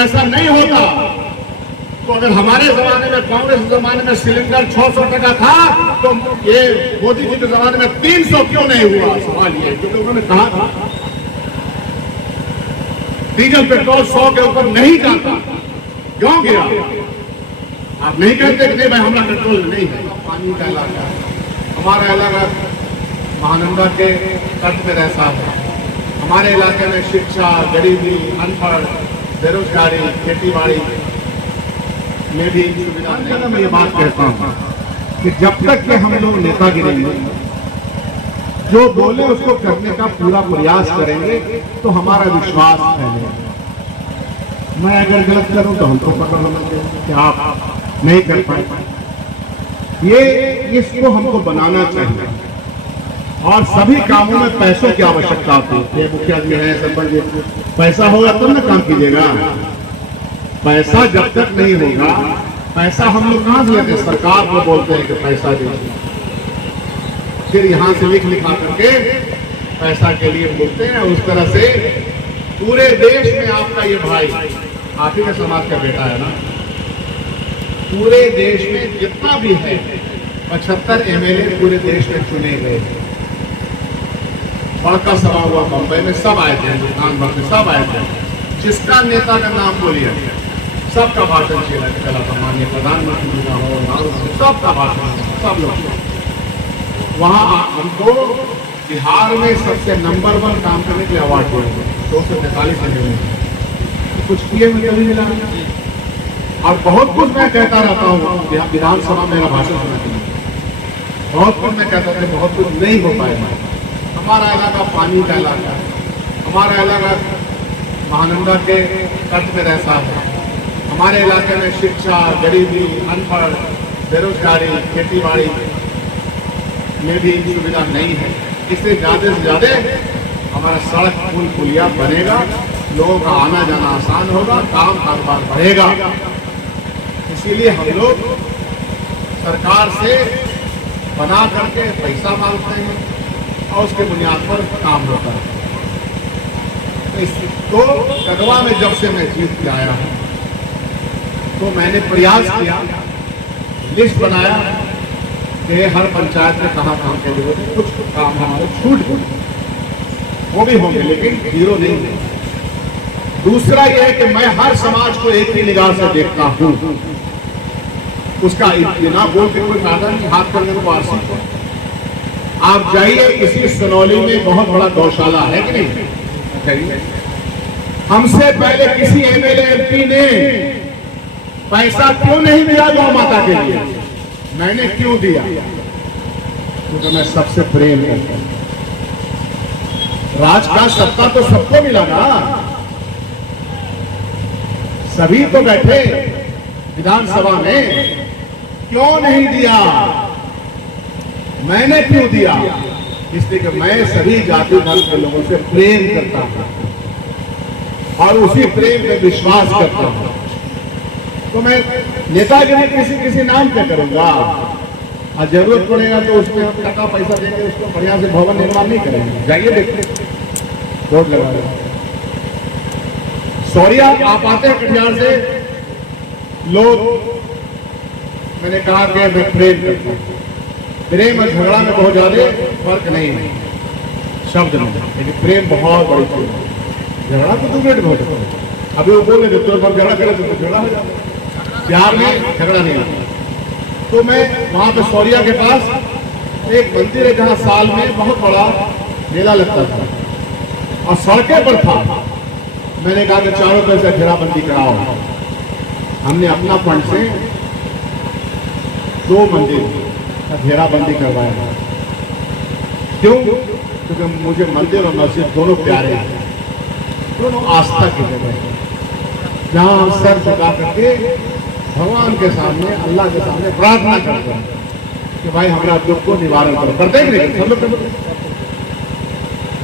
ऐसा नहीं होता तो अगर हमारे जमाने में, कांग्रेस जमाने में सिलेंडर 600 टका था तो ये मोदी जी के जमाने में 300 क्यों नहीं हुआ? सवाल ये, क्योंकि उन्होंने कहा था डीजल पेट्रोल 100 के ऊपर नहीं जाता। क्यों गिरा? आप नहीं कहते कि नहीं भाई हमारा कंट्रोल नहीं है। पानी का इलाका, हमारा इलाका महानंदा के तट में रहता है। हमारे इलाके में शिक्षा, गरीबी, अनपढ़, बेरोजगारी, खेती बाड़ी में भी सुविधा नहीं। मैं ये बात कहता हूँ कि जब तक के हम लोग नेतागिरी में जो बोले उसको करने का पूरा प्रयास करेंगे तो हमारा विश्वास फैलेगा। मैं अगर गलत करूं तो हमको पकड़ लेंगे कि आप नहीं कर पाए। ये इसको हमको बनाना चाहिए और सभी कामों में पैसों की आवश्यकता होती है। मुखिया जी है, सरपंच जी, पैसा होगा तब ना काम कीजिएगा। पैसा जब तक नहीं होगा, पैसा हम लोग कहां से लेते हैं? सरकार को बोलते हैं कि पैसा दीजिए, फिर यहां से लिखा करके पैसा के लिए बोलते हैं। उस तरह से पूरे देश में आपका ये भाई, आप ही का समाज का बेटा है ना, पूरे देश में जितना भी है 75 एमएलए पूरे देश में चुने गए। बड़का सभा हुआ बम्बई में, सब आए थे, हिंदुस्तान भर में सब आए थे। जिसका नेता का नाम बोलिए सबका भाषण चला था, माननीय प्रधानमंत्री जी का हो, सबका भाषण, सब लोग। वहां हमको बिहार में सबसे नंबर 1 काम करने के लिए अवार्ड दिया, 243 एमएलए कुछ किए में कभी मिला। और बहुत कुछ मैं कहता रहता हूँ, विधानसभा मेरा भाषण सुना, बहुत कुछ मैं कहता था, बहुत कुछ नहीं हो पाएगा। हमारा इलाका पानी का इलाका, हमारा इलाका महानंदा के तट में रहता है। हमारे इलाके में शिक्षा, गरीबी, अनपढ़, बेरोजगारी, खेती बाड़ी में भी सुविधा नहीं है। इसलिए ज्यादा से ज्यादा हमारा सड़क, पुल, पुलिया बनेगा, लोगों का आना जाना आसान होगा, काम कारोबार बढ़ेगा। इसीलिए हम लोग सरकार से बना करके पैसा मांगते हैं और उसके बुनियाद पर काम होता है। तो कदवा में जब से मैं जीत के आया हूं तो मैंने प्रयास किया, लिस्ट बनाया कि हर पंचायत में कहाँ के लिए कुछ काम हमारे छूट गए, वो भी होंगे लेकिन जीरो नहीं है। दूसरा यह है कि मैं हर समाज को एक ही निगाह से देखता हूं। उसका इतना बोल के कोई फायदा नहीं, हाथ करने को आसी को। आप जाइए, इसी सनौली में बहुत बड़ा गौशाला है कि नहीं? हमसे पहले किसी एमएलए एमपी ने पैसा क्यों नहीं दिया गौ माता के लिए? मैंने क्यों दिया? क्योंकि मैं सबसे प्रेम करता हूं। राज का सत्ता तो सबको मिला ना, सभी तो बैठे विधानसभा में, क्यों नहीं दिया? मैंने क्यों दिया? इसलिए कि मैं सभी जाति धर्म के लोगों से प्रेम करता हूं और उसी प्रेम में विश्वास करता हूं। तो मैं नेतागिरी किसी नाम पे करूंगा, और जरूरत पड़ेगा तो उसमें टका पैसा देंगे, उसको बढ़िया से भवन निर्माण नहीं करेंगे। जाइए देखिए, रोड लगा रहे। सॉरी, आप आते हैं कटिहार से, लोग, मैंने कहा कि मैं प्रेम करता हूं। प्रेम और झगड़ा में बहुत ज्यादा फर्क नहीं है शब्द में, लेकिन प्रेम बहुत बड़ी चीज है। झगड़ा तो 2 मिनट बहुत है, अभी वो बोल रहे तो झगड़ा करे तो झगड़ा हो जाता, प्यार में झगड़ा नहीं होता। तो मैं वहां पे सौरिया के पास एक मंदिर है जहां साल में बहुत बड़ा मेला लगता था और सड़कें पर था। मैंने कहा कि चारों तरफ से घेराबंदी कराओ। हमने अपना फंड से 2 मंदिर का घेराबंदी करवाया। क्यों? क्योंकि मुझे मंदिर और मस्जिद दोनों प्यारे हैं, दोनों आस्था की जगह है, जहां हम सर झुका करके भगवान के सामने, अल्लाह के सामने प्रार्थना करते हैं कि भाई हमारा दुख को निवारण करो। करते हैं नहीं? सब लोग करते।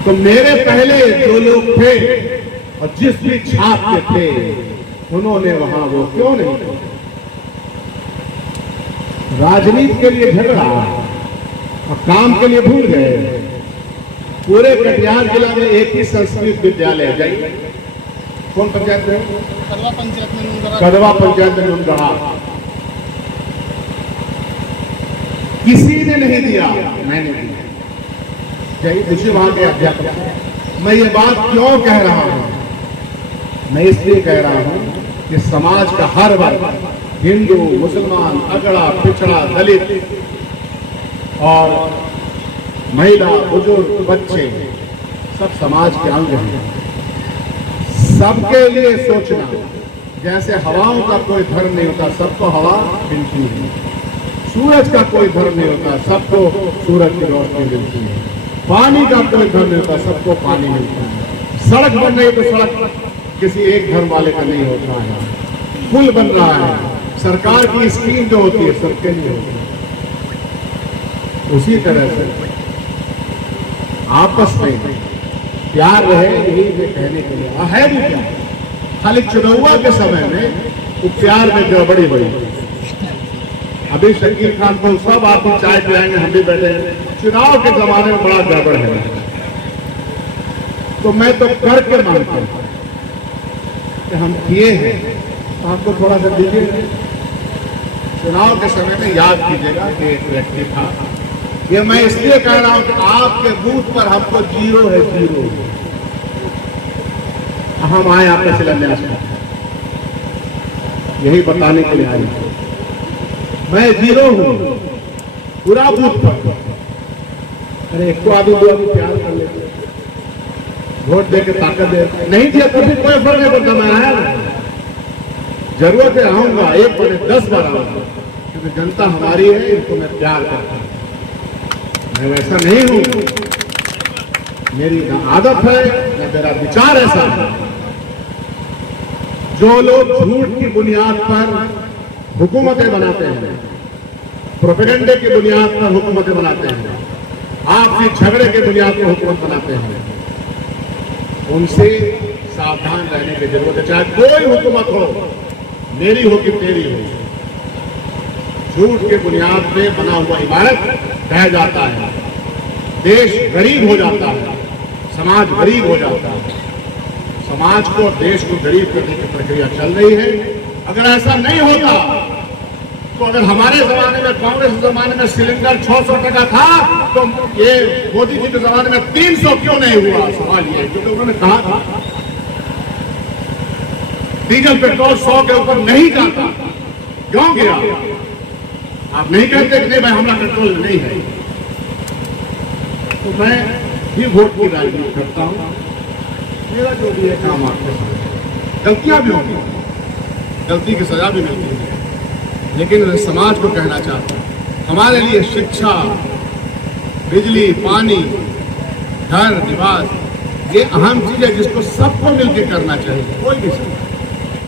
तो मेरे पहले जो लोग थे और जिस भी छाप के थे, उन्होंने वहां वो क्यों नहीं? राजनीति के लिए झगड़ा और काम के लिए भूल गए। पूरे कटिहार जिला में एक ही संस्कृत विद्यालय है, कौन पंचायत में? कदवा पंचायत में नूनगढ़ा। कदवा पंचायत में नूनगढ़ा। किसी ने नहीं दिया, मैंने दिया। यही दूसरे वहां के अध्यापक। मैं ये बात क्यों कह रहा हूं? मैं इसलिए कह रहा हूं कि समाज का हर वर्ग, हिंदू, मुसलमान, अगड़ा, पिछड़ा, दलित और महिला, बुजुर्ग, बच्चे, सब समाज के अंग हैं। सबके लिए सोचना, जैसे हवाओं का कोई धर्म नहीं होता, सबको हवा मिलती है। सूरज का कोई धर्म नहीं होता, सबको सूरज की रोशनी मिलती है। पानी का कोई धर्म नहीं होता, सबको पानी मिलता है। सड़क बन रही है तो सड़क किसी एक धर्म वाले का नहीं होता है। पुल बन रहा है, सरकार की स्कीम जो होती है सबके लिए होती है। उसी तरह से आपस में प्यार रहे, यही मैं कहने के लिए है भी क्या। खाली चुनाव के समय में वो प्यार में गड़बड़ी हुई। अभी शकील खान को सब आप चाय पिलाएंगे, हम भी बैठे हैं। चुनाव के जमाने में बड़ा गड़बड़ है, तो मैं तो करके मानता हूं कि हम किए हैं, तो हमको थोड़ा सा दीजिए। चुनाव के समय में याद कीजिएगा कि एक व्यक्ति था। ये मैं इसलिए कह रहा हूं कि आपके बूथ पर हमको जीरो है, जीरो। हम आए आपका शिलान्यास में, यही बताने के लिए आए। मैं जीरो हूं पूरा बूथ पर। अरे एक को आदमी दो आदमी प्यार कर लेते, वोट दे के ताकत दे, नहीं दिया तो भी कोई फर्क नहीं पड़ता। मैं आया, जरूरत है आऊंगा, एक बार 10 बार आऊंगा, क्योंकि जनता हमारी है, इनको मैं प्यार करता हूं। मैं वैसा नहीं हूं, मेरी ना आदत है ना मेरा विचार ऐसा है। जो लोग झूठ की बुनियाद पर हुकूमतें बनाते हैं, प्रोपेगेंडे की बुनियाद पर हुकूमतें बनाते हैं, आपसी झगड़े के बुनियाद पर हुकूमत बनाते हैं, उनसे सावधान रहने की जरूरत है। चाहे कोई हुकूमत हो, मेरी हो कि तेरी हो, झूठ के बुनियाद पे बना हुआ इमारत ढह जाता है, देश गरीब हो जाता है, समाज गरीब हो जाता है। समाज को, देश को गरीब करने की प्रक्रिया चल रही है। अगर ऐसा नहीं होता तो अगर हमारे जमाने में, कांग्रेस के जमाने में सिलेंडर 600 टका था, तो ये मोदी जी के जमाने में 300 क्यों नहीं हुआ? सवाल ये, क्योंकि उन्होंने कहा था डीजल पेट्रोल 100 के ऊपर नहीं जाता। क्यों गया? आप नहीं कहते कि नहीं भाई हमारा कंट्रोल नहीं है। तो मैं भी वोट की राजनीति करता हूं। मेरा जो भी है काम आपके साथ, गलतियां भी होती हैं, गलती की सजा भी मिलती है, लेकिन मैं समाज को कहना चाहता हूं, हमारे लिए शिक्षा, बिजली, पानी, घर, निवास, ये अहम चीज है जिसको सबको मिलकर करना चाहिए। कोई भी